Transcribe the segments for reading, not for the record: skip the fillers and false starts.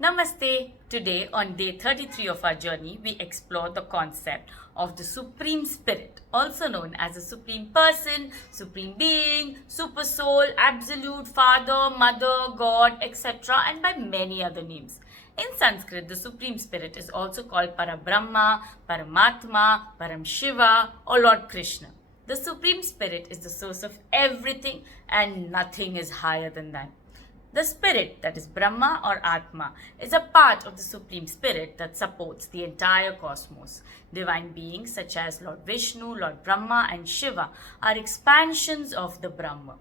Namaste. Today, on day 33 of our journey, we explore the concept of the Supreme Spirit, also known as the Supreme Person, Supreme Being, Super Soul, Absolute, Father, Mother, God, etc., and by many other names. In Sanskrit, the Supreme Spirit is also called Parabrahma, Paramatma, Param Shiva, or Lord Krishna. The Supreme Spirit is the source of everything, and nothing is higher than that. The spirit, that is Brahma or Atma, is a part of the Supreme Spirit that supports the entire cosmos. Divine beings such as Lord Vishnu, Lord Brahma, and Shiva are expansions of the Brahma.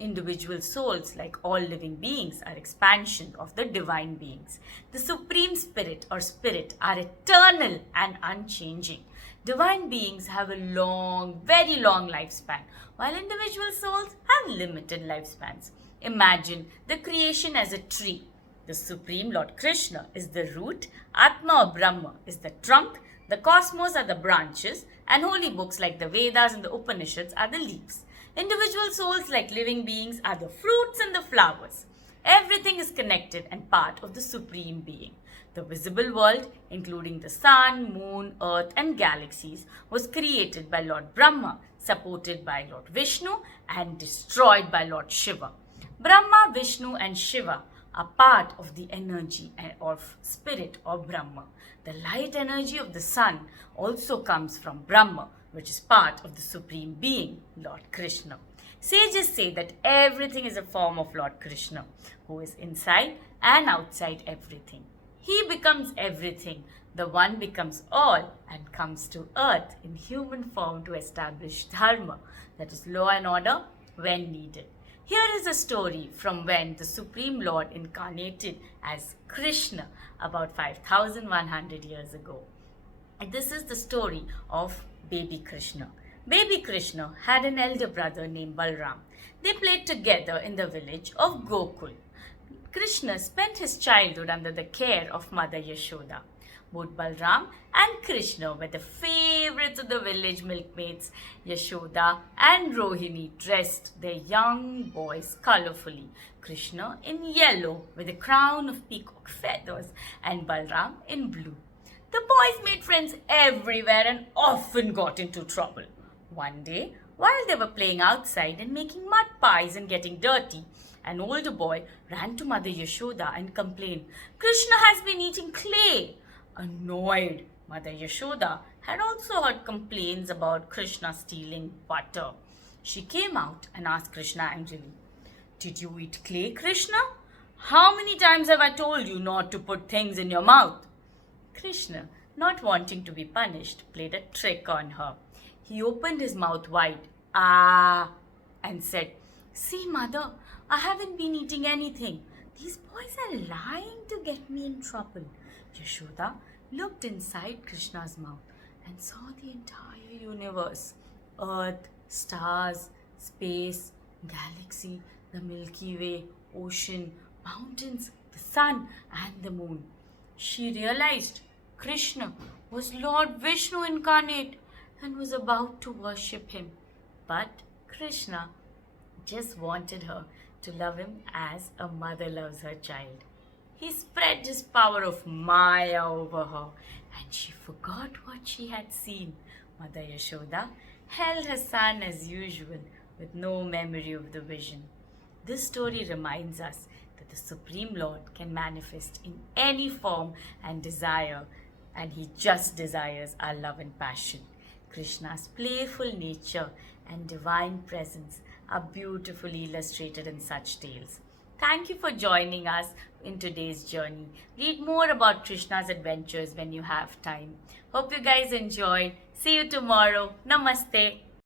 Individual souls, like all living beings, are expansion of the divine beings. The Supreme Spirit or Spirit are eternal and unchanging. Divine beings have a long, very long lifespan, while individual souls have limited lifespans. Imagine the creation as a tree. The Supreme Lord Krishna is the root, Atma or Brahma is the trunk, the cosmos are the branches, and holy books like the Vedas and the Upanishads are the leaves. Individual souls, like living beings, are the fruits and the flowers. Everything is connected and part of the Supreme Being. The visible world, including the sun, moon, earth, and galaxies, was created by Lord Brahma, supported by Lord Vishnu, and destroyed by Lord Shiva. Brahma, Vishnu, and Shiva are part of the energy of spirit or Brahma. The light energy of the sun also comes from Brahma, which is part of the Supreme Being, Lord Krishna. Sages say that everything is a form of Lord Krishna, who is inside and outside everything. He becomes everything. The one becomes all and comes to earth in human form to establish dharma, that is law and order, when needed. Here is a story from when the Supreme Lord incarnated as Krishna about 5,100 years ago. And this is the story of baby Krishna. Baby Krishna had an elder brother named Balram. They played together in the village of Gokul. Krishna spent his childhood under the care of Mother Yashoda. Both Balram and Krishna were the favorites of the village milkmaids. Yashoda and Rohini dressed their young boys colorfully. Krishna in yellow with a crown of peacock feathers and Balram in blue. The boys made friends everywhere and often got into trouble. One day, while they were playing outside and making mud pies and getting dirty, an older boy ran to Mother Yashoda and complained, "Krishna has been eating clay." Annoyed, Mother Yashoda had also heard complaints about Krishna stealing butter. She came out and asked Krishna angrily, "Did you eat clay, Krishna? How many times have I told you not to put things in your mouth?" Krishna, not wanting to be punished, played a trick on her. He opened his mouth wide, and said, "See, Mother, I haven't been eating anything. These boys are lying to get me in trouble." Yashoda looked inside Krishna's mouth and saw the entire universe: earth, stars, space, galaxy, the Milky Way, ocean, mountains, the sun, and the moon. She realized Krishna was Lord Vishnu incarnate and was about to worship him. But Krishna just wanted her to love him as a mother loves her child. He spread his power of Maya over her, and she forgot what she had seen. Mother Yashoda held her son as usual, with no memory of the vision. This story reminds us that the Supreme Lord can manifest in any form and desire, and He just desires our love and passion. Krishna's playful nature and divine presence are beautifully illustrated in such tales. Thank you for joining us in today's journey. Read more about Krishna's adventures when you have time. Hope you guys enjoyed. See you tomorrow. Namaste.